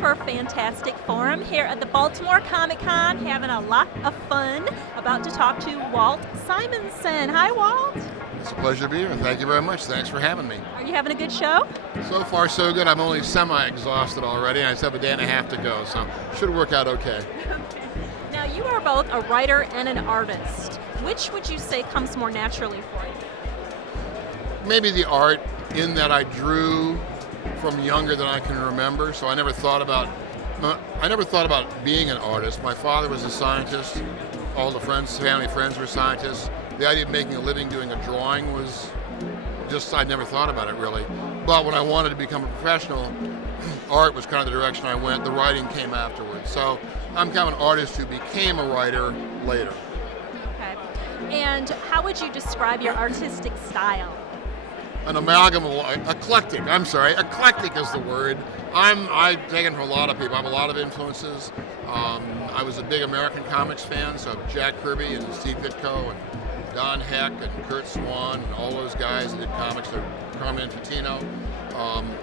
for Fantastic Forum here at the Baltimore Comic Con, having a lot of fun. About to talk to Walt Simonson. Hi, Walt. It's a pleasure to be here. Thank you very much. Thanks for having me. Are you having a good show? So far, so good. I'm only semi-exhausted already. I just have a day and a half to go, so should work out okay. Now, you are both a writer and an artist. Which would you say comes more naturally for you? Maybe the art, in that I drew from younger than I can remember, so I never thought about being an artist. My father was a scientist. All the family friends were scientists. The idea of making a living doing a drawing was just, I never thought about it really. But when I wanted to become a professional, art was kind of the direction I went. The writing came afterwards. So I'm kind of an artist who became a writer later. Okay. And how would you describe your artistic style? An amalgam of eclectic. Eclectic is the word. I've taken from a lot of people. I have a lot of influences. I was a big American comics fan, so Jack Kirby and Steve Ditko and Don Heck and Kurt Swan and all those guys that did comics. Carmen Infantino,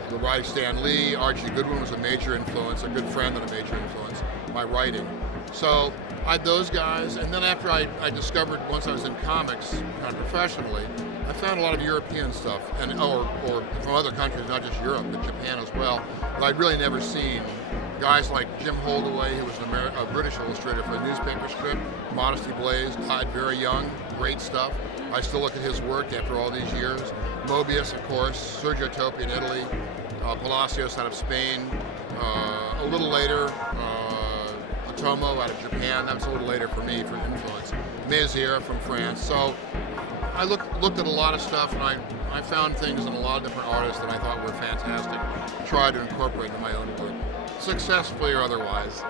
the writer Stan Lee, Archie Goodwin was a major influence, a good friend and a major influence. My writing. So I had those guys, and then after I discovered, once I was in comics, kind of professionally, I found a lot of European stuff, or from other countries, not just Europe, but Japan as well, that I'd really never seen. Guys like Jim Holdaway, who was a British illustrator for a newspaper strip, Modesty Blaze, died very young, great stuff. I still look at his work after all these years. Mobius, of course, Sergio Topi in Italy, Palacios out of Spain, a little later, Otomo out of Japan. That was a little later for me for influence. Mézières from France. So I looked at a lot of stuff, and I found things in a lot of different artists that I thought were fantastic. Tried to incorporate into my own work, successfully or otherwise.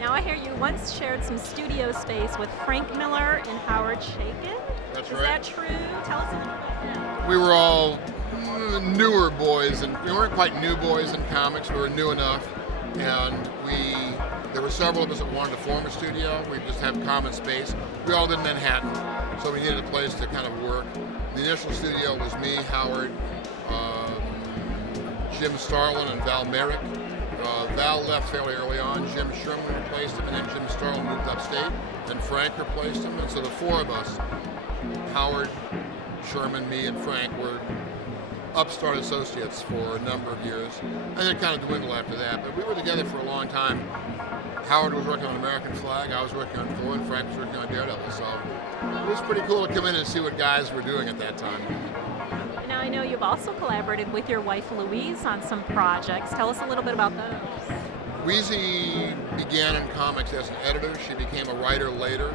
Now I hear you once shared some studio space with Frank Miller and Howard Chaykin. That's right. Is that true? Tell us a little about that. We were all newer boys, and we weren't quite new boys in comics. We were new enough, and there were several of us that wanted to form a studio. We just have common space. We all live in Manhattan, so we needed a place to kind of work. The initial studio was me, Howard, Jim Starlin, and Val Merrick. Val left fairly early on. Jim Sherman replaced him, and then Jim Starlin moved upstate. Then Frank replaced him, and so the four of us, Howard, Sherman, me, and Frank, were upstart associates for a number of years, and it kind of dwindled after that. But we were together for a long time. Howard was working on American Flag, I was working on Thor, and Frank was working on Daredevil. So it was pretty cool to come in and see what guys were doing at that time. Now I know you've also collaborated with your wife Louise on some projects. Tell us a little bit about those. Weezy began in comics as an editor. She became a writer later.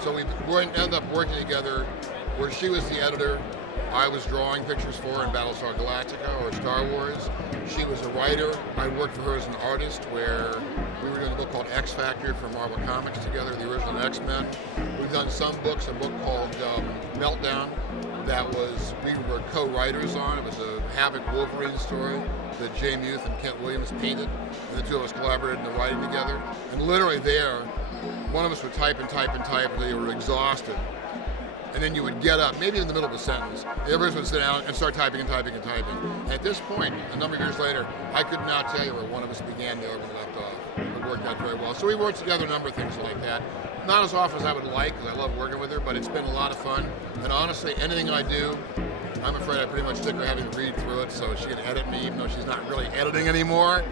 So we ended up working together where she was the editor. I was drawing pictures for her in Battlestar Galactica or Star Wars. She was a writer. I worked for her as an artist, where we were doing a book called X Factor for Marvel Comics together, the original X-Men. We've done some books, a book called Meltdown, we were co-writers on. It was a Havoc Wolverine story that Jay Muth and Kent Williams painted, and the two of us collaborated in the writing together. And literally there, one of us would type until you were exhausted. And then you would get up, maybe in the middle of a sentence. The others would sit down and start typing. At this point, a number of years later, I could not tell you where one of us began, the other one left off. It worked out very well. So we worked together a number of things like that. Not as often as I would like, because I love working with her, but it's been a lot of fun. And honestly, anything I do, I'm afraid I pretty much stick her having to read through it so she can edit me, even though she's not really editing anymore.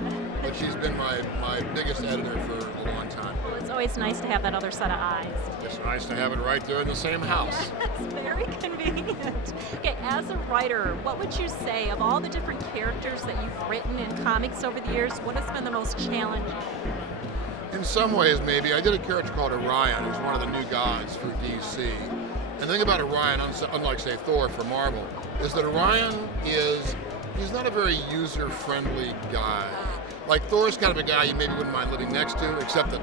But she's been my biggest editor for a long time. Well, it's always nice to have that other set of eyes. It's nice to have it right there in the same house. Yes, very convenient. Okay, as a writer, what would you say of all the different characters that you've written in comics over the years, what has been the most challenging? In some ways, maybe. I did a character called Orion, who's one of the new gods for DC. And the thing about Orion, unlike, say, Thor for Marvel, is that Orion he's not a very user-friendly guy. Like, Thor's kind of a guy you maybe wouldn't mind living next to, except that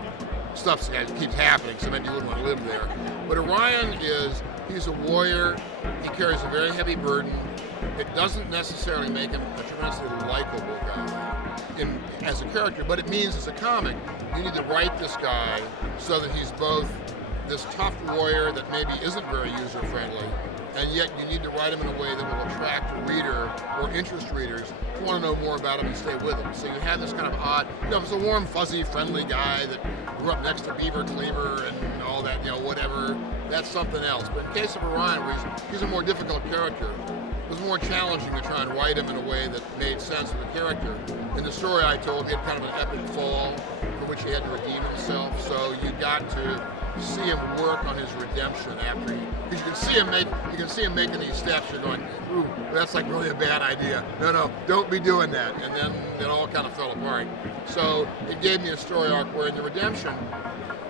stuff keeps happening, so maybe you wouldn't want to live there. But Orion he's a warrior. He carries a very heavy burden. It doesn't necessarily make him a tremendously likable guy as a character, but it means as a comic, you need to write this guy so that he's both this tough warrior that maybe isn't very user-friendly, and yet you need to write him in a way that will attract a reader or interest readers who want to know more about him and stay with him. So you have this kind of odd, if it's a warm, fuzzy, friendly guy that grew up next to Beaver Cleaver and all that, whatever, that's something else. But in case of Orion, where he's a more difficult character, it was more challenging to try and write him in a way that made sense of the character. In the story I told, he had kind of an epic fall for which he had to redeem himself. So you got to see him work on his redemption after because you can see him making these steps. You're going, ooh, that's like really a bad idea. No, don't be doing that. And then it all kind of fell apart. So it gave me a story arc where in the redemption,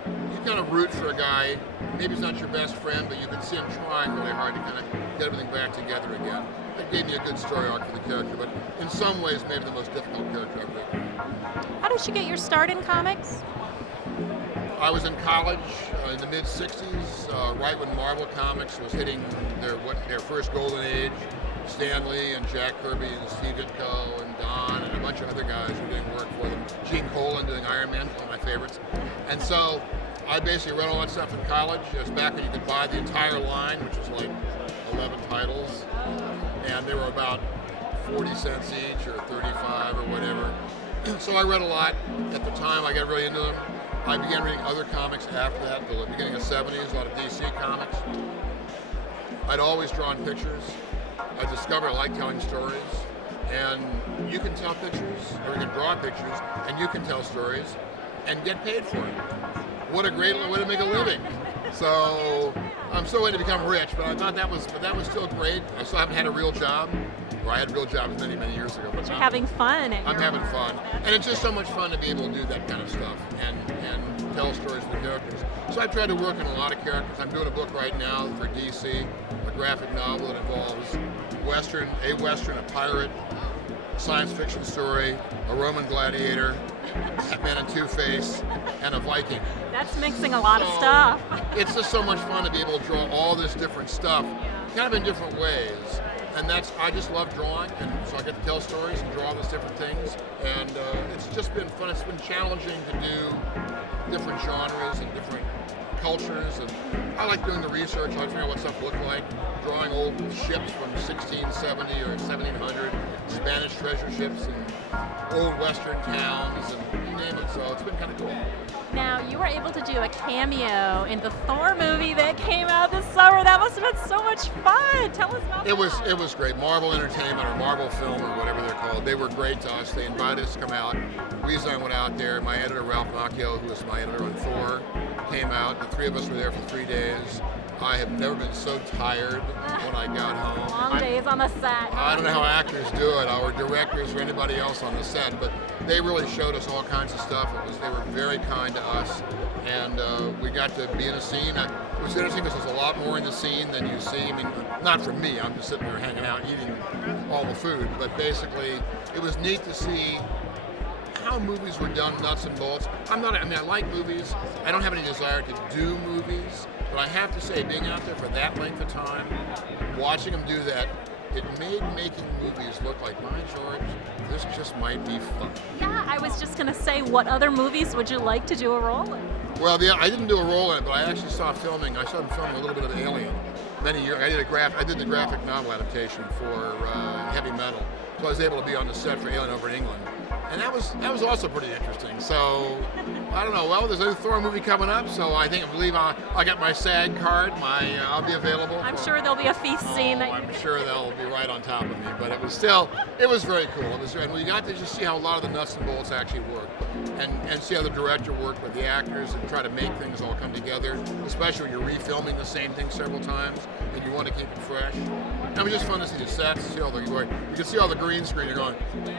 you kind of root for a guy. Maybe he's not your best friend, but you can see him trying really hard to kind of get everything back together again. It gave me a good story arc for the character, but in some ways, maybe the most difficult character I've written. How did you get your start in comics? I was in college in the mid-'60s, right when Marvel Comics was hitting their first golden age. Stan Lee and Jack Kirby and Steve Ditko and Don and a bunch of other guys were doing work for them. Gene Colan doing Iron Man, one of my favorites. And so I basically read all that stuff in college. It was back when you could buy the entire line, which was like 11 titles. And they were about 40 cents each or 35 or whatever. So I read a lot. At the time, I got really into them. I began reading other comics after that, the beginning of the 70s, a lot of DC comics. I'd always drawn pictures. I discovered I like telling stories. And you can tell pictures, or you can draw pictures, and you can tell stories, and get paid for it. What a great way to make a living. So I'm so ready to become rich, but I thought that was still great. I still haven't had a real job. Or I had a real job many, many years ago. But you're having fun. I'm having fun. And it's just so much fun to be able to do that kind of stuff and tell stories with characters. So I've tried to work in a lot of characters. I'm doing a book right now for DC, a graphic novel that involves a Western, a pirate, science fiction story, a Roman gladiator, Batman and Two-Face, and a Viking. That's mixing a lot of stuff. It's just so much fun to be able to draw all this different stuff, kind of in different ways. And I just love drawing, and so I get to tell stories and draw all these different things. And it's just been fun. It's been challenging to do different genres and different cultures. And I like doing the research. I like figuring out what stuff looked like. Drawing old ships from 1670 or 1700, Spanish treasure ships, and old Western towns, and you name it. So it's been kind of cool. Now, you were able to do a cameo in the Thor movie that came out this summer. That must have been so much fun. Tell us about that. It was great. Marvel Entertainment or Marvel Film or whatever they're called. They were great to us. They invited us to come out. Reason I went out there, my editor Ralph Macchio, who was my editor on Thor, came out. The three of us were there for 3 days. I have never been so tired when I got home. Long days on the set. I don't know how actors do it, or directors or anybody else on the set, but they really showed us all kinds of stuff. They were very kind to us, and we got to be in a scene. It was interesting because there's a lot more in the scene than you see. I mean, not for me, I'm just sitting there hanging out eating all the food, but basically it was neat to see how movies were done, nuts and bolts. I like movies. I don't have any desire to do movies, but I have to say, being out there for that length of time, watching them do that, it made making movies look like, by George, this just might be fun. Yeah, I was just going to say, what other movies would you like to do a role in? Well, I didn't do a role in it, but I actually saw them filming a little bit of Alien many years. I did the graphic novel adaptation for Heavy Metal, so I was able to be on the set for Alien over in England. And that was also pretty interesting. So, I don't know. Well, there's a new Thor movie coming up, so I believe I got my SAG card. I'll be available. I'm sure there'll be a feast scene. I'm sure they'll be right on top of me. But it was very cool. And we got to just see how a lot of the nuts and bolts actually work, and see how the director worked with the actors and try to make things all come together. Especially when you're refilming the same thing several times and you want to keep it fresh. And it was just fun to see the sets, you can see all the green screen. You're going,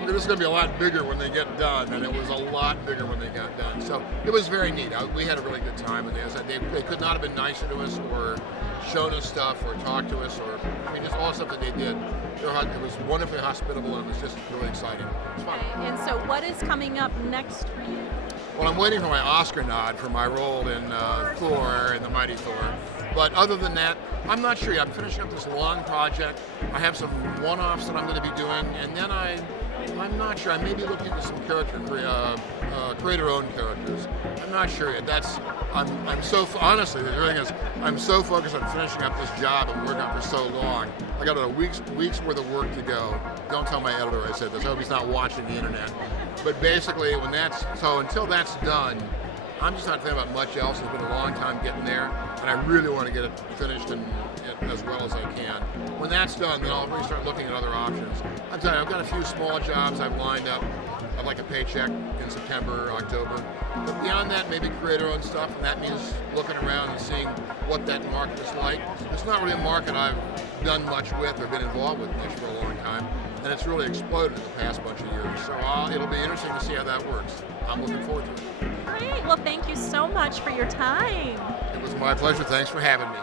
this is going to be a lot bigger when they get done, and it was a lot bigger when they got done. So it was very neat. We had a really good time, and they could not have been nicer to us, or shown us stuff, or talked to us, or just all the stuff that they did. It was wonderfully hospitable, and it was just really exciting. It was fun. And so, what is coming up next for you? Well, I'm waiting for my Oscar nod for my role in Thor and the Mighty Thor. But other than that, I'm not sure yet. I'm finishing up this long project. I have some one-offs that I'm going to be doing, and then I I'm not sure. I may be looking at some creator-owned characters. I'm not sure yet. I'm so honestly. The thing is, I'm so focused on finishing up this job and working on it for so long. I got a week's worth of work to go. Don't tell my editor I said this. I hope he's not watching the internet. But basically, until that's done, I'm just not thinking about much else. It's been a long time getting there, and I really want to get it finished and as well as I can. When that's done, then I'll really start looking at other options. I'm telling you, I've got a few small jobs I've lined up. I'd like a paycheck in September, October. But beyond that, maybe creator-owned stuff, and that means looking around and seeing what that market is like. It's not really a market I've done much with or been involved with much for a long time, and it's really exploded in the past bunch of years. So it'll be interesting to see how that works. I'm looking forward to it. Great. Well, thank you so much for your time. It was my pleasure. Thanks for having me.